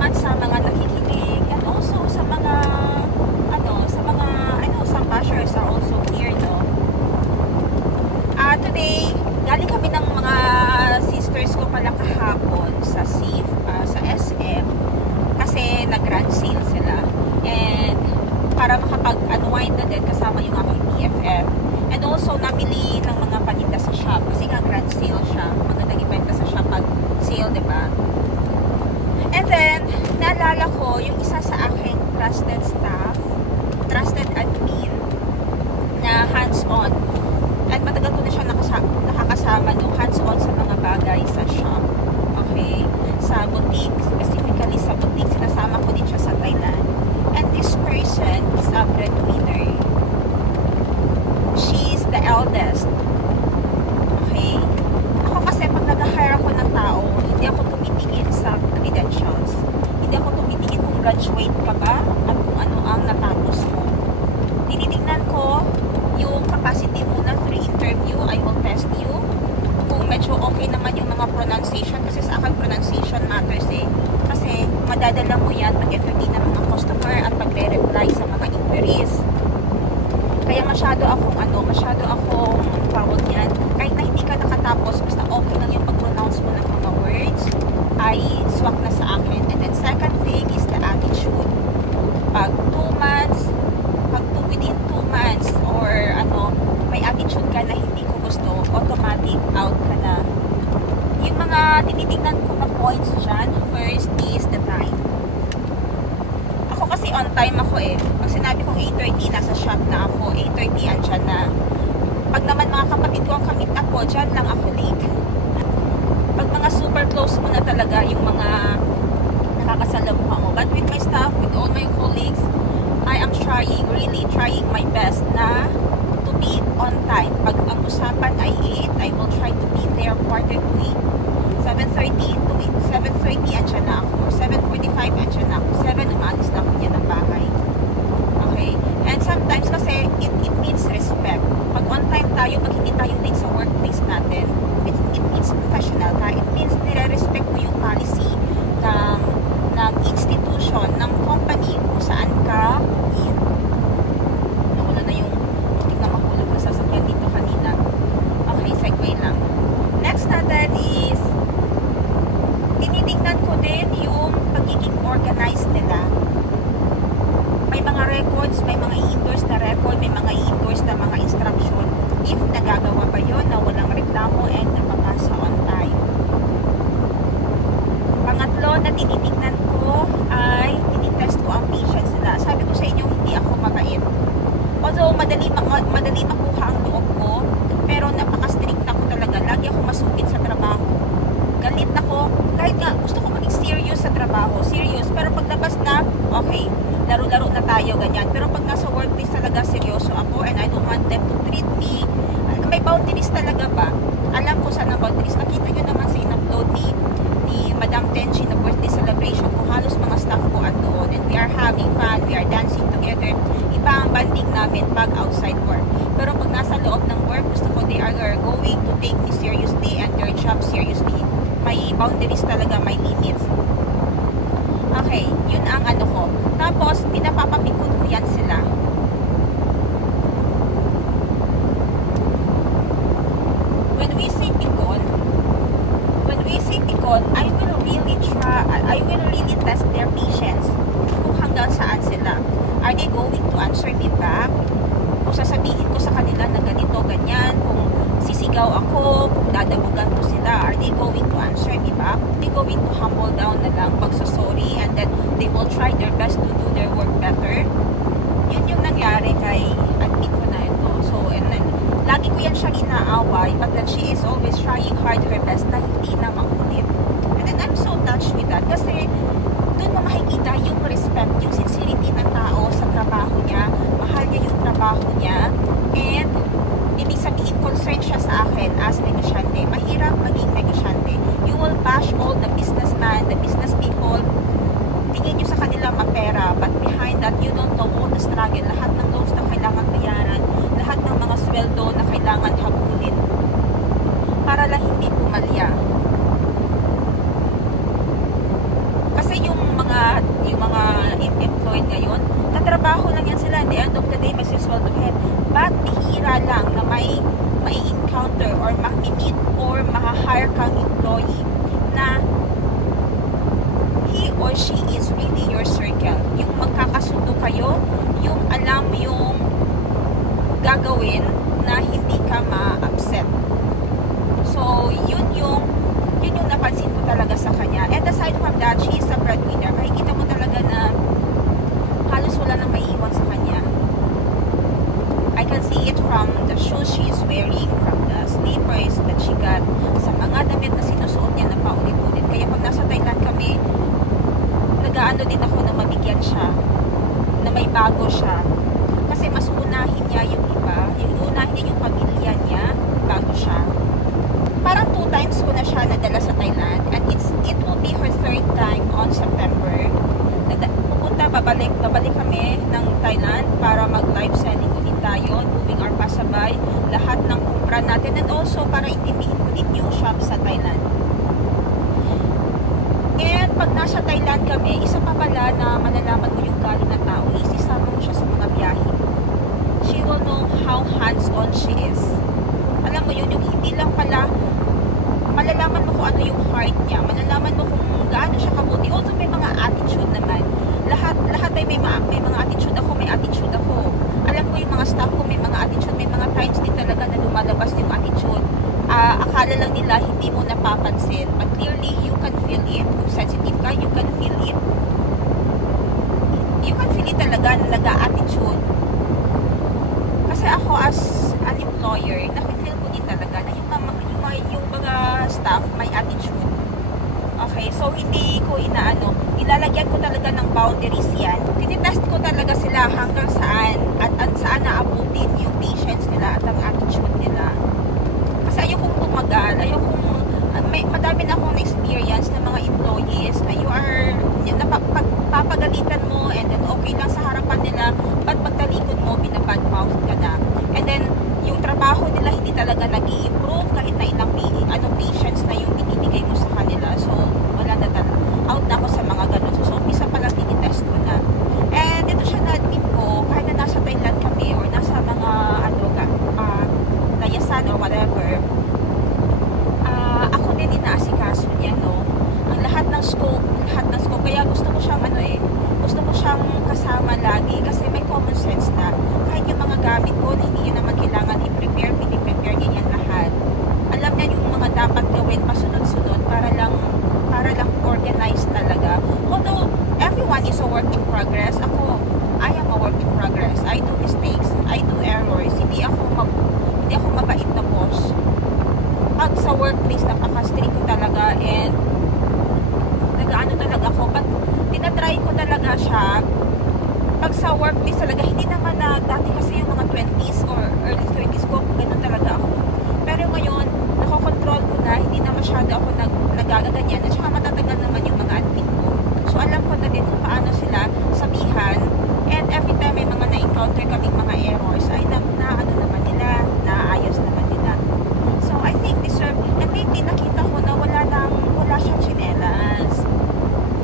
salamat sa mga nakikinig and also sa mga I know some bashers are also here, no? Today, galing kami ng mga sisters ko pala kahapon sa SIF, sa SM, kasi nag-grand sale sila. And para makapag-unwind na din kasama yung aking BFF. And also, namili ng mga paninda sa shop kasi nga grand sale siya. Magandang ibenta sa shop pag sale, diba? And then, naalala ko yung isa sa aking trusted staff, trusted admin, na hands-on. At matagal ko na siya nakakasama, no? Hands-on sa mga bagay sa shop. Okay? Sa boutique, specifically sa boutique. Sinasama ko din siya sa Thailand. And this person is a breadwinner. She's the eldest. Okay? Ako kasi pag nag-hire ako ng tao, hindi ako tumitingin sa credentials. Hindi ako tumitingin kung graduate ka ba at kung ano ang natapos mo. Tinitingnan ko yung capacity muna through interview. I will test you. Kung medyo okay naman yung mga pronunciation, kasi sa akin pronunciation matters eh. Kasi madadala mo yan pag-entertain ng mga customer at pagre-reply sa mga inquiries. Kaya masyado akong tawag yan. Kahit na hindi ka nakatapos, basta okay lang yung pag-pronounce mo ng mga words, ay swak na sa akin. And then second thing is the attitude. Pag within 2 months or may attitude ka na hindi ko gusto, automatic out ka na. Yung mga tinitingnan ko na points dyan, first is the time. Ako kasi on time ako eh. Pag sinabi kong 8:30, nasa shop na ako, 8:30 andyan na. Pag naman mga kapatid ko ang kamit ako, dyan lang ako late. Pag mga super close mo na talaga, yung mga nakakasalamuha mo. But with my staff, with all my colleagues, I am really trying my best na to be on time. Pag ang usapan ay 8, I will try to be there quarter to 8. 7:30 to 8. 7:30 andyan na ako. 7:45 andyan na ako. 7 umalis na ako niya ng bahay. Okay? And sometimes kasi it needs respect. Pag on time tayo, pag hindi tayo late sa workplace natin, it means professional ka. It means nire-respect mo yung policy ng institution, ng company kung saan ka in. Nakulo na yung na mahulog na sasakyan dito kanina. Okay, segue lang. Next natin is tinitingnan ko din yung pagiging organized nila. May mga records, may mga i-endorse na record, may mga i-endorse na mga instruction. If nagagawa ba yun na walang reklamo and napapasa on time. Pangatlo na tinitingnan ko ay tinitest ko ang patience nila. Sabi ko sa inyo, hindi ako mabait. Although madali makuha ang loob ko, pero napaka-strict ako talaga. Lagi ako masugid sa trabaho. Galit ako, kahit nga gusto ko maging serious sa trabaho. Serious, pero paglabas na, okay, laro-laro na tayo, ganyan. Pero pag nasa workplace talaga, seryoso ako and I don't want them to treat me. May boundaries talaga ba? Alam ko saan ang boundaries. Nakita nyo naman sa in-upload ni Madam Tenchi na birthday celebration ko. Halos mga staff ko andoon and we are having fun, we are dancing together. Iba ang banding namin pag outside work. Pero pag nasa loob ng work, gusto ko they are going to take me seriously and their job seriously. May boundaries talaga, may limits. Okay, yun ang ko. Tapos, pinapapapikon ko yan sila. When we say pikon, I will really test their patience. Kung hanggang saan sila. Are they going to answer me back? Kung sasabihin ko sa kanila na ganito, ganyan, kung sisigaw ako, kung dadabugan ko sila, are they going to answer me back? Are they going to humble down na lang, magsasorry, and then they will try their best to do their work better? Yun yung nangyari kay admin ko na ito. So, and then, lagi ko yan siyang inaaway, but then she is always trying hard her best na hindi na makulit. And then, I'm so touched with that kasi doon mo makikita yung respect, yung sincerity ng tao sa trabaho niya, mahal niya yung trabaho niya, and ibig sabihin, concerned siya sa akin as negosyante. Mahirap maging negosyante. nag-aano din ako na mabigyan siya, na may bago siya. Kasi mas unahin niya yung iba, yung unahin niya yung pamilya niya, bago siya. Parang 2 times ko na siya nadala sa Thailand, and it will be her 3rd time on September. Babalik kami ng Thailand para mag-live selling ulit tayo, moving our pasabay, lahat ng kumpra natin, and also para intindihin ko din yung shop sa Thailand. And pag nasa Thailand kami, isa pa pala na malalaman mo yung galing ng tao is isama mo siya sa mga biyahe. She will know how hands-on she is. Alam mo yun, yung hindi lang pala malalaman mo kung ano yung heart niya, malalaman mo kung gaano siya kabuti. Although may mga attitude naman, lahat ay may mga attitude ako, may attitude ako. Alam ko yung mga staff ko may mga attitude, may mga times din talaga na lumalabas yung attitude. Akala lang nila hindi mo napapansin, but clearly you can feel it. Kung sensitive ka, you can feel it. You can feel it talaga na nag-attitude. Kasi ako as an employer, nafe-feel ko din talaga na yung mga staff may attitude. Okay, so hindi ko ilalagyan ko talaga ng boundaries yan. Tinitest ko talaga sila hanggang saan at saan naabutin yung patience nila at ang attitude nila. Kasi ayokong tumagal, madami na akong experience ng mga employees na papagalitan mo and then okay lang sa harapan nila, but pagtalikod mo, binabadmouth ka na. And then, yung trabaho nila hindi talaga nag-i-improve kahit na ilang patience na yung binibigay mo sa kanila. So, wala na talaga. Out na ako sa mga ganun. So, umpisa pa lang tinitest ko na. And ito siya na-admit ko, kahit na nasa Thailand kami or nasa mga layasan or whatever, ako din inaasikaso niya, no? Ang lahat ng scope, kaya gusto ko siyang kasama lagi kasi may common sense na kahit yung mga gamit ko na hindi niya naman kailangan i-prepare, piniprepare niya yan lahat. Alam niya yung mga dapat gawin pasunod-sunod para lang organized talaga. Although everyone is a work in progress, I am a work in progress. I do mistakes, I do errors. Hindi ako mabait na boss. Pag sa workplace, napaka-strict ko talaga and nag-ano talaga ako, but tinatry ko talaga siya. Pag sa workplace talaga, hindi naman na dati kasi yung mga 20s or early 30s ko, ganun talaga ako. Pero ngayon, nakokontrol ko na, hindi na masyado ako nagagaganyan, at saka matatagal naman yung mga admin ko. So alam ko na din kung paano sila sabihan, and every time may mga na-encounter kaming mga errors, ay naayos naman nila. So I think and lately nakita ko na wala siyang tsinelas.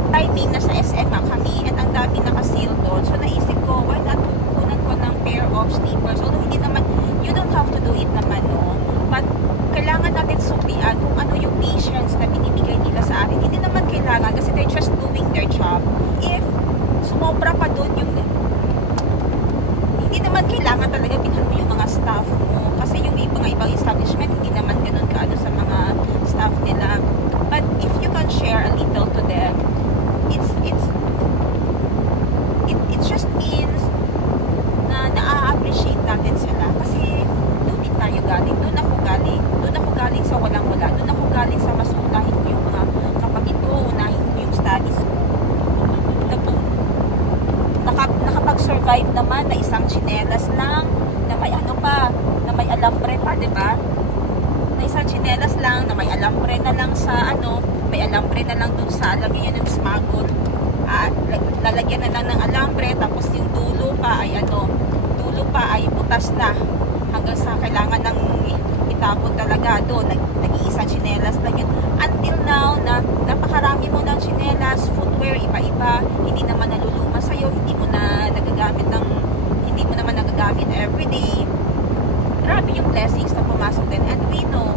Timing, nasa SM kami, at ang dami naka-sale doon. So naisip ko, why not kunan ko ng pair of slippers? Although hindi naman, you don't have to do it naman, no? But kailangan natin suklian kung ano yung patience na binibigay nila sa atin. Hindi naman kailangan kasi they're just doing their job. If sumobra pa doon hindi naman kailangan talaga binhan mo yung mga staff mo. Kasi yung mga ibang establishment, hindi naman ganun kaano sa mga staff nila. But if you can share a little to them, it just means na na-appreciate natin sila. Kasi doon din tayo galing. Doon ako galing sa walang-wala. Doon ako galing sa mas unahin ko yung mga kapatid ko, unahin ko yung studies ko. Nakapag-survive naman na isang tsinelas lang, na may may alambre pa, diba? Na isang tsinelas lang, na may alambre na lang may alambre na lang dun sa, lagyan yun ng smagol. Lalagyan na lang ng alambre, tapos yung dulo pa ay butas na. Hanggang sa kailangan ng itapon talaga doon. Nag-iisang tsinelas lang yun. Until now, na napakarami mo ng tsinelas, footwear, iba-iba, hindi naman naluluma sa'yo, hindi mo naman nagagamit everyday. Grabe yung blessings na pumasok din. And we know,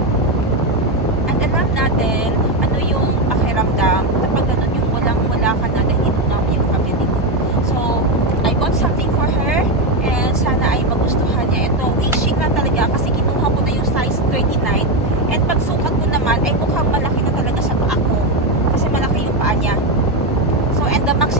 and alam natin, ano yung pakiramdam kapag ganun yung walang-wala ka na dahil inunam yung family mo. So, I bought something for her, and sana ay magustuhan niya. Ito, wishing na talaga kasi kinuha ko na yung size 39, and pagsukat ko naman ay mukhang malaki na talaga sa paa ko kasi malaki yung paa niya. So, and the max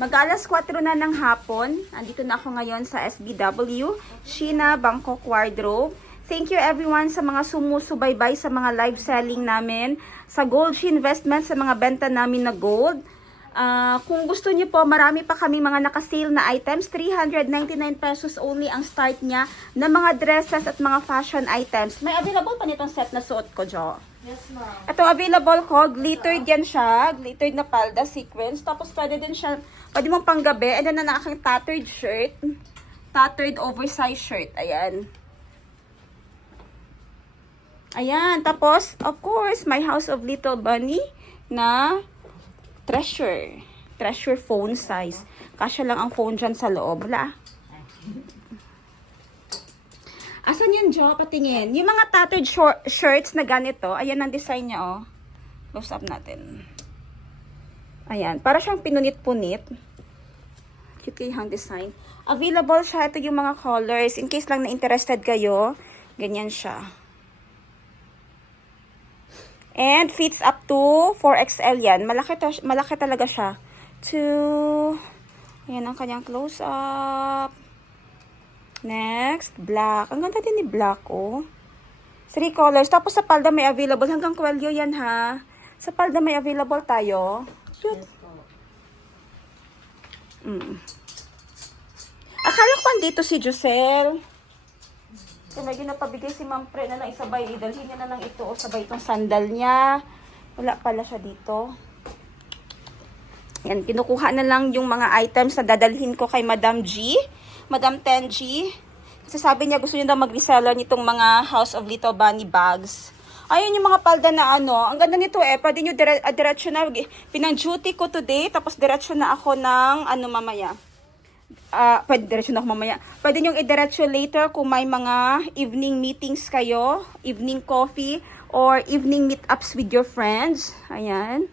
Mag-alas 4 na ng hapon. Andito na ako ngayon sa SBW, Sheena Bangkok Wardrobe. Thank you everyone sa mga sumusubaybay sa mga live selling namin, sa Gold She Investment, sa mga benta namin na gold. Kung gusto niyo po, marami pa kami mga naka-sale na items. 399 pesos only ang start niya na mga dresses at mga fashion items. May available pa nitong set na suot ko, Jo. Yes, ma'am. Ito available ko, glittered yan siya, glittered na palda, sequence. Tapos pwede din siya, pwede mong panggabi. And then na aking tattered shirt, tattered oversized shirt. Ayan. Ayan, tapos, of course, my House of Little Bunny na treasure phone size. Kasya lang ang phone dyan sa loob. Wala. Asan yan, Jo? Patingin. Yung mga tattered shirts na ganito, ayan ang design niya, oh. Close up natin. Ayan. Para siyang pinunit-punit. Cute yung design. Available siya. Ito yung mga colors. In case lang na interested kayo, ganyan siya. And fits up to 4XL yan. Malaki talaga siya. Ayan ang kanyang close-up. Next, black. Ang ganda din ni black, oh. 3 colors. Tapos sa palda may available. Hanggang kwelyo yan, ha. Sa palda may available tayo. Cute. Akala ko andito si Josel. Kung medyo napabigay si Ma'am Pre na lang isabay, idalhin niya na lang ito o sabay itong sandal niya. Wala pala siya dito. Yan, kinukuha na lang yung mga items na dadalhin ko kay Madam G. Madam 10G. Kasi sabi niya gusto niya daw mag-reseller nitong mga House of Little Bunny bags. Ayun yung mga palda na ano. Ang ganda nito pwede nyo diretso na. Pinang-duty ko today, tapos diretso na ako ng ano mamaya. Pwede diretso na ako mamaya. Pwede nyo i-diretso later kung may mga evening meetings kayo, evening coffee, or evening meetups with your friends. Ayan.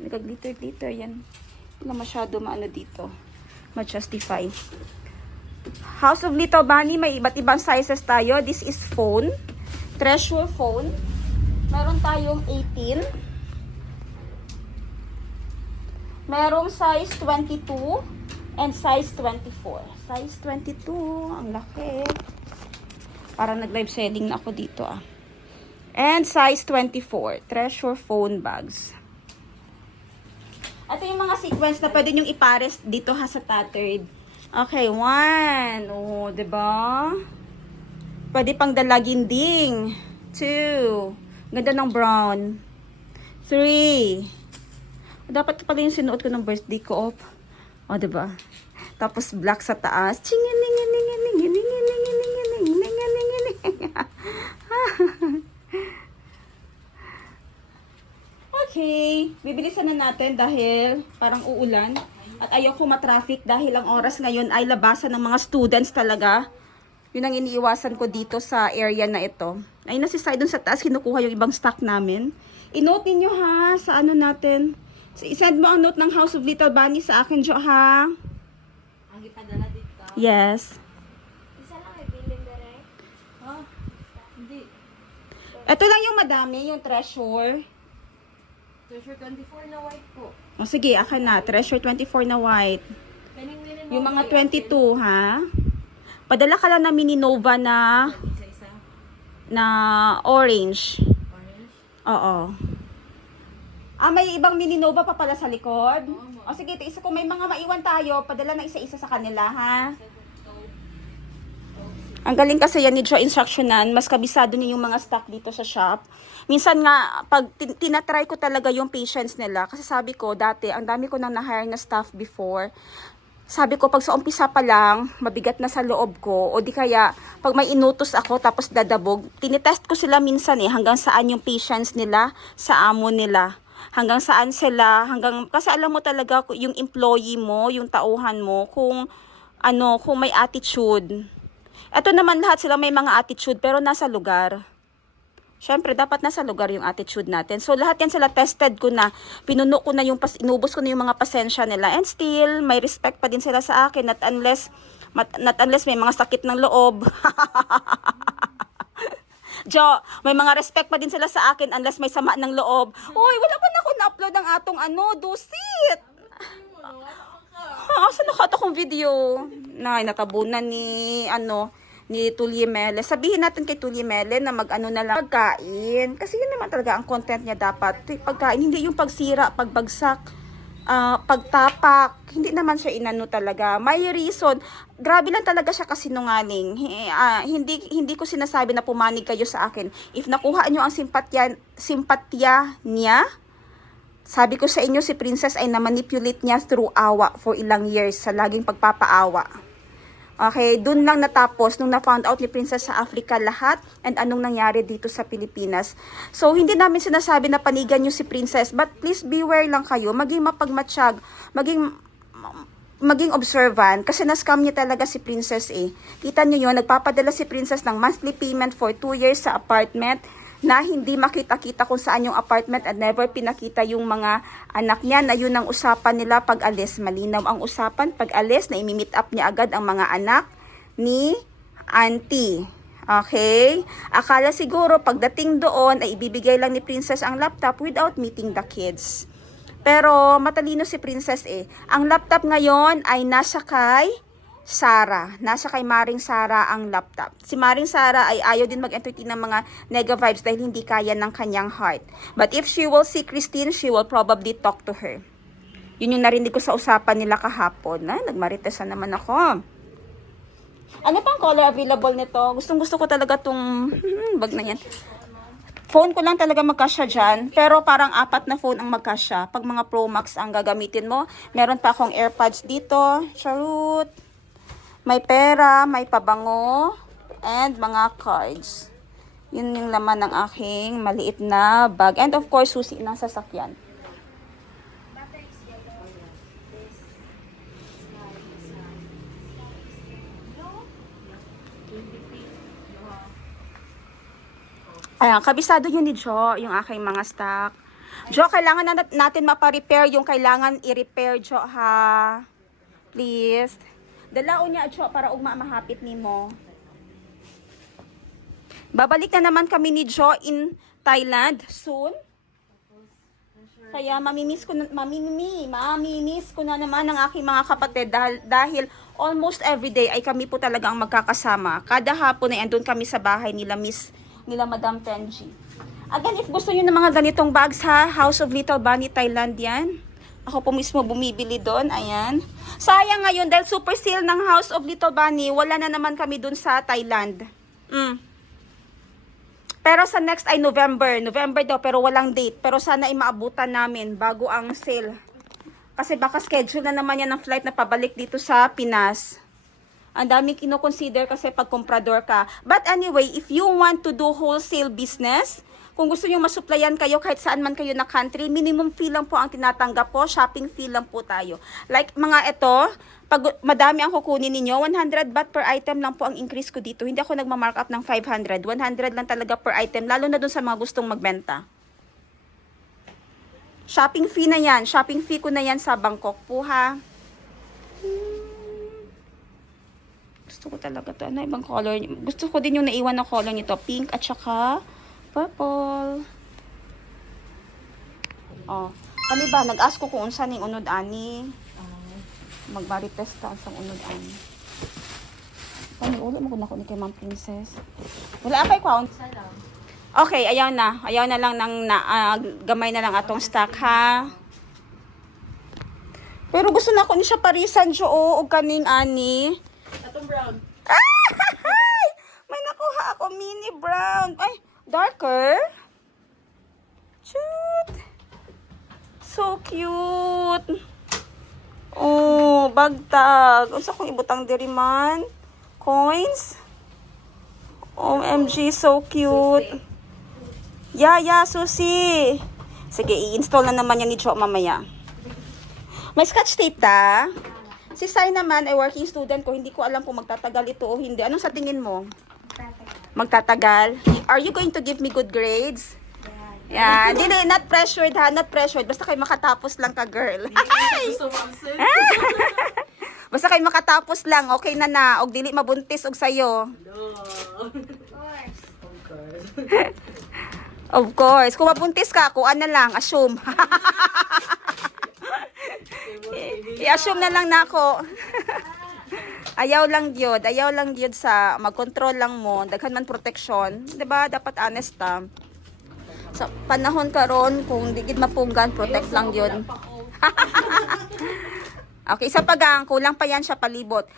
Nag-glitter yan. Hindi na masyado maano dito. Ma-justify. House of Little Bunny, may iba't ibang sizes tayo. This is phone. Treasure phone. Meron tayong 18. Merong size 22. And size 24. Size 22. Ang laki. Parang nag-live selling na ako dito, And size 24. Treasure phone bags. Ito yung mga sequence na pwede nyong ipares dito sa tattered. Okay, 1. Oh, diba? Pwede pang dalaginding. 2. Ganda ng brown. 3. Dapat pala yung sinuot ko ng birthday ko, O, diba? Tapos black sa taas. Okay. Bibilisan na natin dahil parang uulan. At ayoko matraffic dahil ang oras ngayon ay labasan ng mga students talaga. Yun ang iniiwasan ko dito sa area na ito. Ayun na si Sai dun sa taas. Kinukuha yung ibang stock namin. I-note ninyo ha sa ano natin. I-send mo ang note ng House of Little Bunny sa akin, Jo, ha? Ang ipadala dito? Yes. Isa lang ay bilhin direct? Hindi. Ito lang yung madami, yung treasure. Treasure 24 na white po. O sige, akin na. Treasure 24 na white. Yung mga 22, ha? Padala ka lang na mini Nova na Isa-isa. na orange. Orange. Oo. May ibang mini Nova pa pala sa likod? O sige, isa kung may mga maiwan tayo, padala na isa-isa sa kanila, ha? Ang galing kasi yan ni Jo Instructionan, mas kabisado niya yung mga stock dito sa shop. Minsan nga, pag tinatry ko talaga yung patience nila, kasi sabi ko, dati, ang dami ko nang na-hire na staff before. Sabi ko, pag sa umpisa pa lang, mabigat na sa loob ko, o di kaya, pag may inutos ako, tapos dadabog, tinitest ko sila minsan hanggang saan yung patience nila sa amo nila. Hanggang saan sila, kasi alam mo talaga yung employee mo, yung tauhan mo, kung may attitude. Ito naman lahat sila may mga attitude, pero nasa lugar. Syempre, dapat nasa lugar yung attitude natin. So, lahat yan sila tested ko na, pinuno ko na inubos ko na yung mga pasensya nila. And still, may respect pa din sila sa akin, not unless may mga sakit ng loob. Jo, may mga respect pa din sila sa akin unless may sama ng loob. Hoy, wala pa na ako na-upload ang atong dusit. Asa nakata kong video? Na natabunan ni Tulye Mele. Sabihin natin kay Tulye Mele na mag-ano na lang pagkain. Kasi yun naman talaga ang content niya dapat. Pagkain, hindi yung pagsira, pagbagsak, pagtapak. Hindi naman siya inano talaga. May reason. Grabe lang talaga siya kasinungaling. Hindi ko sinasabi na pumanig kayo sa akin. If nakuha nyo ang simpatya niya, sabi ko sa inyo, si Princess ay na-manipulate niya through awa for ilang years sa laging pagpapaawa. Okay, dun lang natapos nung na-found out ni Princess sa Africa lahat and anong nangyari dito sa Pilipinas. So, hindi namin sinasabi na panigan nyo si Princess, but please beware lang kayo, maging mapagmatsyag, maging observant, kasi na-scam niya talaga si Princess eh. Kita nyo yun, nagpapadala si Princess ng monthly payment for 2 years sa apartment, na hindi makita-kita kung saan yung apartment at never pinakita yung mga anak niya na yun ang usapan nila pag alis. Malinaw ang usapan pag alis na imi-meet up niya agad ang mga anak ni auntie. Okay? Akala siguro pagdating doon ay ibibigay lang ni Princess ang laptop without meeting the kids. Pero matalino si Princess eh. Ang laptop ngayon ay nasa kay Sara. Nasa kay Maring Sara ang laptop. Si Maring Sara ay ayaw din mag-entertain ng mga nega vibes dahil hindi kaya ng kanyang heart. But if she will see Christine, she will probably talk to her. Yun yung narinig ko sa usapan nila kahapon. Nagmaritesan naman ako. Ano pang color available nito? Gustong-gusto ko talaga tong bag na yan. Phone ko lang talaga magkasya dyan. Pero parang 4 na phone ang magkasya. Pag mga Pro Max ang gagamitin mo. Meron pa akong AirPods dito. Charot. May pera, may pabango, and mga cards. Yun yung laman ng aking maliit na bag. And of course, susi ng sasakyan. Ayan, kabisado yun ni Jo, yung aking mga stock. Jo, kailangan natin mapa-repair yung kailangan i-repair, Jo, ha? Please. Dalaon niya, Jo, para ugma mahapit nimo. Babalik na naman kami ni Jo in Thailand soon. Kaya mamimiss ko na naman ang aking mga kapatid dahil almost everyday ay kami po talaga ang magkakasama. Kada hapon ay andun kami sa bahay nila Madam Tenji. Again, if gusto niyo ng mga ganitong bags ha, House of Little Bunny Thailand yan. Ako po mismo bumibili doon, ayan. Sayang ngayon dahil super sale ng House of Little Bunny, wala na naman kami doon sa Thailand. Pero sa next ay November daw pero walang date. Pero sana ay maabutan namin bago ang sale. Kasi baka schedule na naman yan ng flight na pabalik dito sa Pinas. Ang daming kino-consider kasi pag komprador ka. But anyway, if you want to do wholesale business, kung gusto nyo masuplayan kayo kahit saan man kayo na country, minimum fee lang po ang tinatanggap po. Shopping fee lang po tayo. Like mga ito, pag madami ang kukunin ninyo, 100 baht per item lang po ang increase ko dito. Hindi ako nagma-markup ng 500. 100 lang talaga per item, lalo na dun sa mga gustong magbenta. Shopping fee na yan. Shopping fee ko na yan sa Bangkok po ha. Gusto ko talaga to. Ano ibang color? Gusto ko din yung naiwan na color nito. Pink at saka purple. Oh. Kani ba? Nag-ask ko kung unsa ning unod ani. Magmarites ta sa unod ani. Kani ulo mo ko ni kay Ma'am Princess. Wala pa count. Okay, ayaw na. Ayaw na lang ng gamay na lang atong stock ha. Pero gusto na ko ni siya parisan jo og kaning ani. Atong brown. Ay! May nakuha ako mini brown. Ay, darker. Cute. So cute. Oh, bagtag. Unsa kong ibutang diri man? Coins. OMG, so cute. Yeah, Susi. Sige, i-install na naman yan ni Cho mamaya. May scotch tape ta. Si Sai naman ay working student ko. Hindi ko alam kung magtatagal ito o hindi. Anong sa tingin mo? Magtatagal. Are you going to give me good grades? Yeah. Dili, not pressured ha. Not pressured. Basta kayo makatapos lang ka, girl. Basta kayo makatapos lang. Okay na. Og dili mabuntis og sayo. Of course. Kung mabuntis ka, kuan na lang. Assume. I-assume na lang na ako. Ayaw lang gyud sa mag-control lang mo, daghan man protection, 'di ba? Dapat honest ta. Sa panahon karon kung di gid mapugan, protect lang gyud. Okay, isa pa gang, kulang pa yan siya palibot.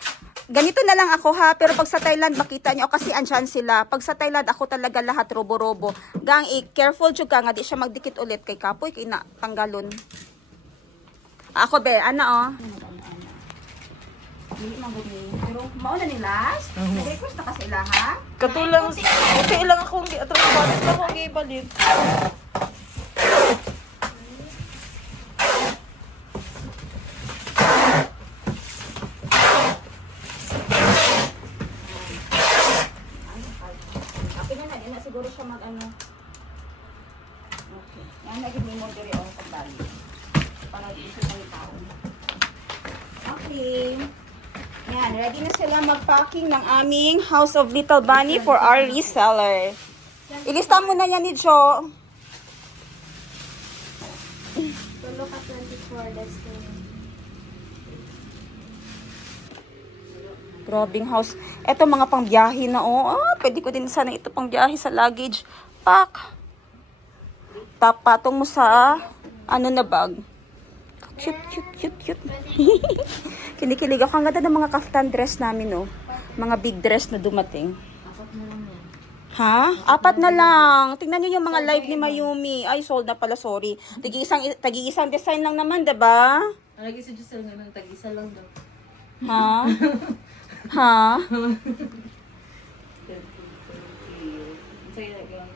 Ganito na lang ako ha, pero pag sa Thailand makita niyo kasi andyan sila. Pag sa Thailand ako talaga lahat robo-robo. Gang, careful jud ka nga di siya magdikit ulit kay kapoy kay na tanggalon. Ako be, ano oh. Dili man gud ni. Pero mao na ni last. Nag-request na kasi ila ha. Katulang, okay lang akong atras balit lang akong gibalit. Okay na din na siguro siya mag-ano. Okay. Yan naging may mo diri ang pagdali. Para di siya may tao. Okay. Yan, ready na sila mag-packing ng aming House of Little Bunny for our reseller. Ilista mo na yan ni Jo. Tulo ka 24, that's the Grabing house. Eto mga pangbiyahe na oh. Pwede ko din sana ito pangbiyahe sa luggage. Pack. Tapatong mo sa ano na bag. Cute. Kinikilig ako. Ang ganda ng mga kaftan dress namin oh. Mga big dress na dumating. Ha? 4 na lang. Tingnan niyo yung mga live ni Mayumi. Ay, sold na pala, sorry. Tagi-isang design lang naman, 'di ba? Lagi si Giselle nga nang tag-isa lang daw. Ha? Ha? Sa'yo na yun.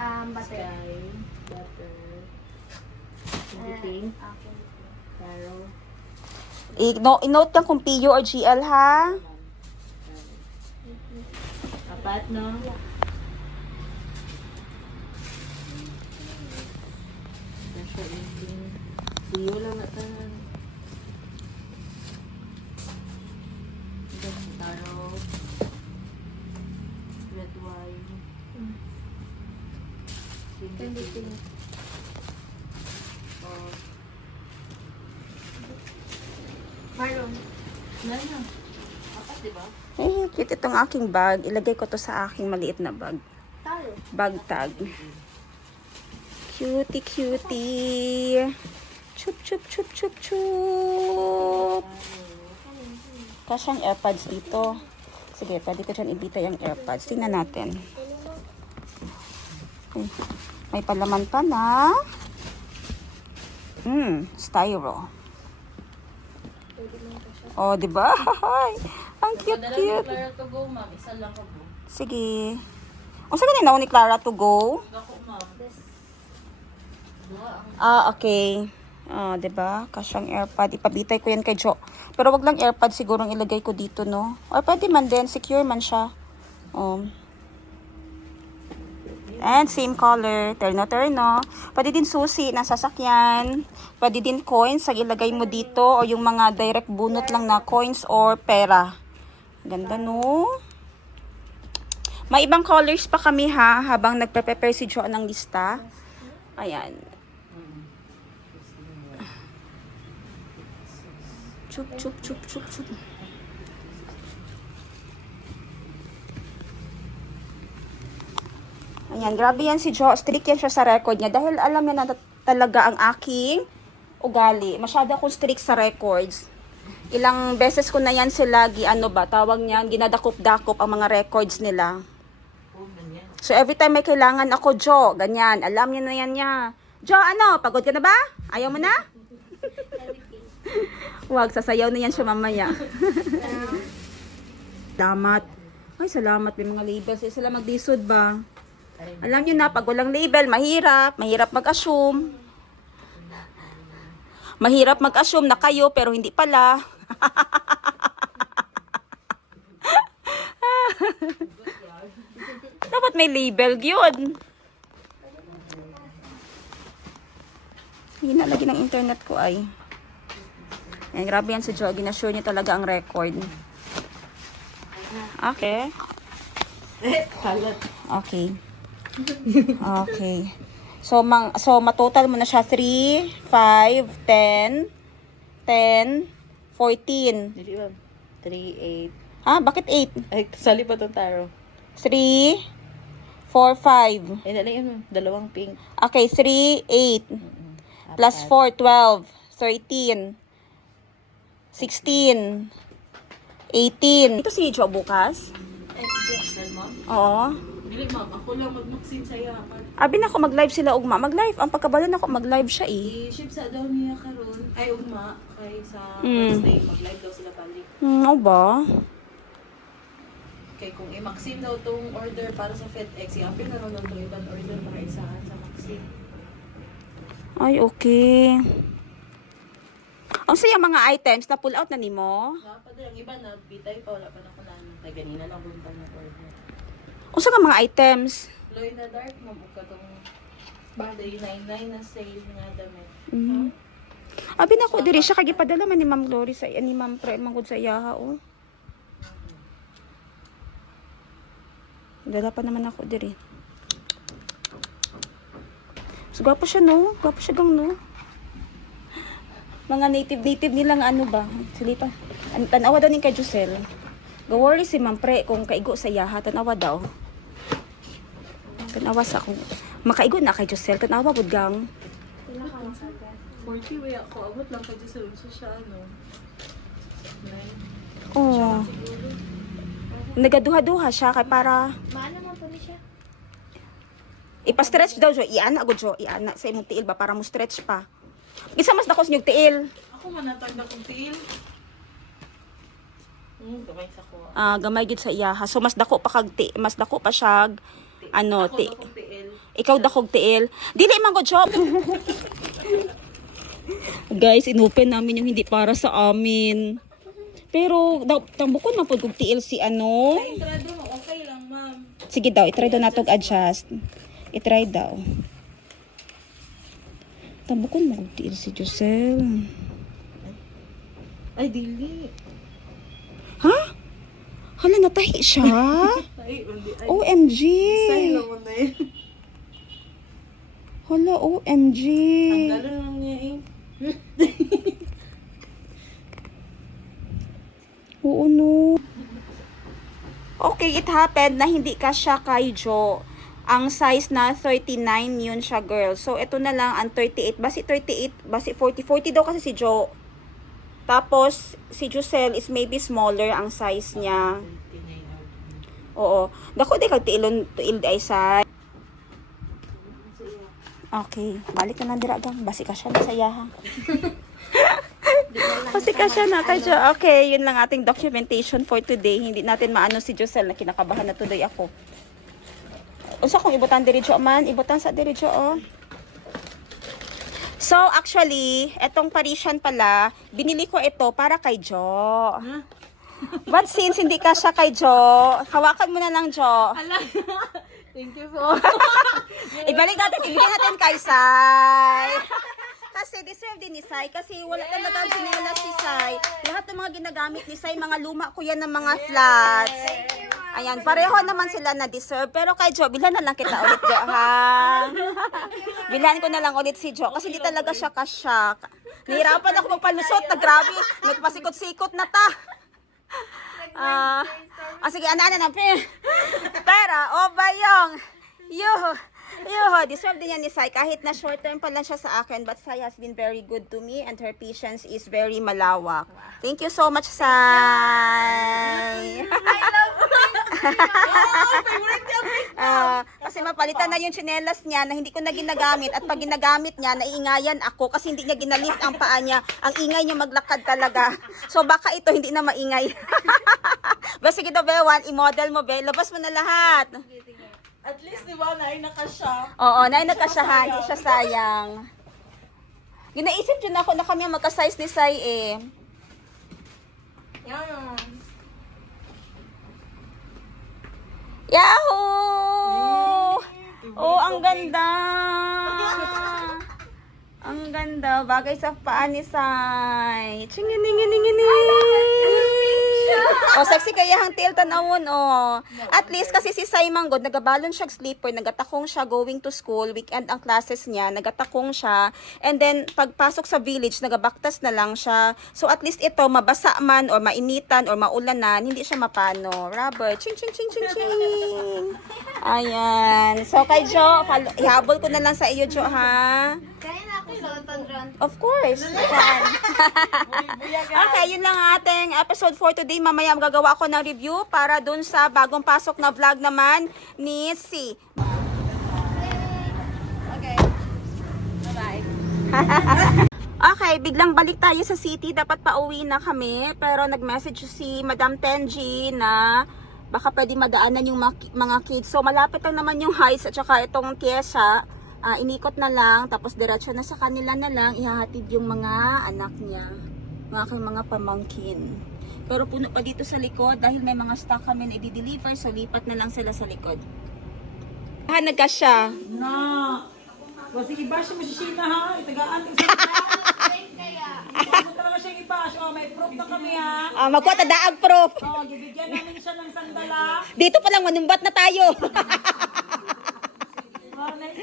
butter. Sky, butter, hindi pink, Okay. taro, I-note yan kung PU or GL, ha? 4, no? Dasha inting. Siyo lang na tanan. Taro, red wine, Candy pink. oh, Maroon. Yan na. 4, diba? Eh, cute itong aking bag. Ilagay ko to sa aking maliit na bag. Talo. Bag tag. Cutie. Chup. Kasyang AirPods dito. Sige, pwede ko dyan ibita yung AirPods. Tingnan natin. Okay. May palaman pa na. Styro. Oh, di ba? Ang cute. Clara to go, ma'am. Isa lang ko po. Sige. O saan ka ni Clara to go? Ako, ma'am. Okay. Di ba? Kasyang AirPod. Ipabitay ko yan kay Jo. Pero wag lang AirPod sigurong ilagay ko dito, no? Or pwede man din. Secure man siya. And same color. Terno. Pwede din susi ng sasakyan. Pwede din coins. Ang ilagay mo dito. O yung mga direct bunot lang na coins or pera. Ganda, no? May ibang colors pa kami, ha? Habang nagpe-prepare si Jo ng lista. Ayan. Chup. Ayan, grabe yan si Jo. Strict yan siya sa record niya. Dahil alam niya na talaga ang aking ugali. Masyado akong strict sa records. Ilang beses ko na yan sila, tawag niyan, ginadakop-dakop ang mga records nila. So, every time may kailangan ako, Jo, ganyan. Alam niya na yan niya. Jo, pagod ka na ba? Ayaw mo na? Wag, sasayaw na yan siya mamaya. Salamat. Ay, salamat. May mga labels. Sila magdisod ba? Alam niyo na, pag walang label, mahirap. Mahirap mag-assume. Mahirap mag-assume na kayo, pero hindi pala. Dapat may label yun. Hindi na lagi ng internet ko ay. Yan, grabe yan si Jo. Ginasure niya talaga ang record. Okay. Okay. So, matotal mo na siya 3, 5, 10, 10, 14. Dili ba? 3, 8. Ha? Bakit 8? Ay, sali pa itong taro. 3, 4, 5. Eh, dali yun. Dalawang pink. Okay, 3, 8. Plus 4, 12. 13. 16. 18. Ito si Jo bukas? Eh, hindi. Ma'am? Oo. Dili, ma'am. Ako lang mag-maxin sa'yo. Abi na ako mag-live sila ugma. Mag-live. Ang pagkabalan ako mag-live siya eh. I-ship sa daw niya karon. Ay, ugma. Kay sa Mm. Wednesday. Mag-live daw sila balik. Ano ba? Kay kung i-maxim daw tong order para sa FedEx, i-apin na rin daw ibang order para isahan sa maxim. Ay, okay. Ang saya mga items na pull out na nimo. Dapat yung iba na bitay pa, wala pa na ko namin. Kaya ganina lang buntang yung order. Unsa nga mga items? Glow in the dark, mabuk ka tong day 99 na sale nga damit. Mhm. Abi na ako diri siya kay gipadala man ni Ma'am Glory sa ni Ma'am Pre mangud sa iyaha oh. Dala pa naman ako diri. So, gwapo siya no? Gwapo siya gang no? Mga native nilang ano ba? Silita. Tanawa daw ni kay Josel. Go worry si Ma'am Pre kung kaigo sa iyaha. Tanawa daw. Tanawa sa ako. Makaigo na kay Josel. Tanawa bud gang. Pila ka makagas. 40 way ako, abot lang pa dyan sa siya, ano. 9. Oh. Siguro. Nagaduha-duha siya kay para Maano man po ni siya? ipa-stretch daw jo. Iana agud jo. Iana sa imong tiil ba para mo stretch pa. Isa mas dako sa inyong tiil. Ako manatag na kong tiil. Gamay sa ko. Gamay gid sa iyaha. So mas dako pa kag mas dako pa siya ano Ako ti. na kong tiil. Ikaw dakog tiil. Dili man gud job. Guys, inopen namin yung hindi para sa amin. Pero tambukon man pud kog tiil si ano. Ay, intrado mo, okay lang, ma'am. Sige daw, i-try daw natog adjust. I-try daw. Tambukon mo kog tiil si Josel. Ay, dili. Ha? Hala, natahi siya? Ay, hindi. Ay, OMG! style naman na yun. Hala, OMG! Ang gano'n lang niya eh. Oo, no. Okay, it happened na hindi ka siya kay Jo. Ang size na 39 yun siya, girl. So, ito na lang ang 38. Basi 38, basi 40. 40 daw kasi si Jo. Tapos, si Josel is maybe smaller ang size niya. Oo. Dako di kag tiilon tuil ay sa. Okay, balik na lang dira gang. Basi ka siya na sa iyaha. Basi ka siya na kay Jo. Okay, yun lang ating documentation for today. Hindi natin maano si Josel na kinakabahan na tuloy ako. Unsa kung ibutan diri Jo man, ibutan sa diri Jo oh. So, actually, etong Parisian pala, binili ko ito para kay Jo. But since hindi ka siya kay Jo, hawakan mo na lang Jo. Thank you po. Ibalik natin, ibigay natin kay Sai. Kasi deserve din ni Sai. Kasi wala talaga sinelas si Sai. Lahat ng mga ginagamit ni Sai, mga luma ko yan ng mga flats. Ayan, pareho naman sila na deserve. Pero kay Jo, bilhan na lang kita ulit Jo, ha? Bilhan ko na lang ulit si Jo. Kasi hindi talaga siya kasya. Nahirapan ako magpalusot na grabe. Nagpasikot-sikot na ta. Sige, ana na. Pero, bayong. Deserve din yan ni Sai. Kahit na short term pa lang siya sa akin, but Sai has been very good to me and her patience is very malawak. Thank you so much, Sai. Kasi mapalitan na yung tsinelas niya na hindi ko na ginagamit at pag ginagamit niya, naiingayan ako kasi hindi niya ginalift ang paa niya. Ang ingay niya maglakad talaga. So baka ito hindi na maingay. Sige daw, Bewan, i-model mo, Be. Labas mo na lahat. At least, di ba, naay na ka siya. Oo, nagkasyahan. Hindi siya sayang. Ginaisip yun ako na kami ang magka-size ni Sai eh. Yan. Yahoo! Oh, ang ganda! Ang ganda. Bagay sa paa ni Sai. Chingini-ngini-ngini! Oh, sexy kaya hang tail tanawon, oh. At least kasi si Simon God, nagabalon siya sleeper, nagatakong siya going to school, weekend ang classes niya, nagatakong siya. And then, pagpasok sa village, nagabaktas na lang siya. So, at least ito, mabasa man, or mainitan, or maulanan, hindi siya mapano. Rubber, ching, ching, ching, ching, ching. Ayan. So, kay Jo, ihabol ko na lang sa iyo, Jo, ha? Kaya na ako suotan ron. Of course. Yan. Okay, yun lang ang ating episode for today. Mamaya magagawa ako ng review para dun sa bagong pasok na vlog naman ni Si. Okay. Bye-bye. Okay, biglang balik tayo sa city. Dapat pauwi na kami. Pero nag-message si Madam Tenji na baka pwede madaanan yung mga kids. So, malapit lang naman yung Heights at saka itong Kiesa. Inikot na lang, tapos diretso na sa kanila na lang, ihahatid yung mga anak niya, mga aking mga pamangkin. Pero puno pa dito sa likod dahil may mga stock kami na i-deliver, so lipat na lang sila sa likod. Hanag ka siya. Na. O sige, bash mo si Sheena ha. Itagaan ng sila. Ano talaga siyang i-bash? O, may proof na kami ha. Magkuha ta daag proof. O, bibigyan namin siya ng sandala. Dito pa lang manumbat na tayo. O, nice.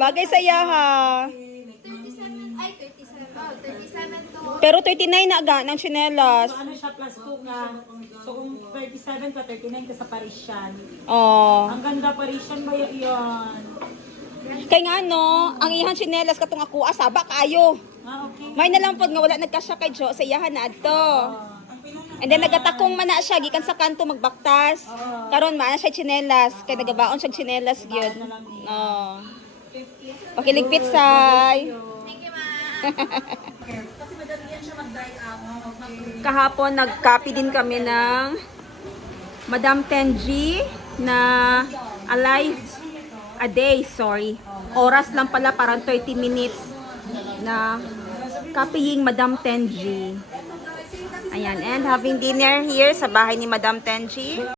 Bagay Bagay saya ha. 37, ay 37. Oh, 37 to. Pero 39 na aga ng chinelas. So, ano siya, plus 2 ka. So, kung 37 ka, 39 ka sa Parisian. Oh. Ang ganda Parisian ba yun? Kay nga no, ang ihang chinelas katong ako asaba kayo. Okay. May na lang pod nga wala nagkasya kay Jo sa iyahan na adto. And then nagatakong man na siya gikan sa kanto magbaktas. Karon man na siya chinelas kay nagabaon siya chinelas gyud. Oh. Pakiligpit say. Thank you, ma. Kahapon nag-copy din kami ng Madam Tenji na alive a day, sorry. Oras lang pala, parang 30 minutes na copying Madam Tenji. Ayan, and having dinner here sa bahay ni Madam Tenji.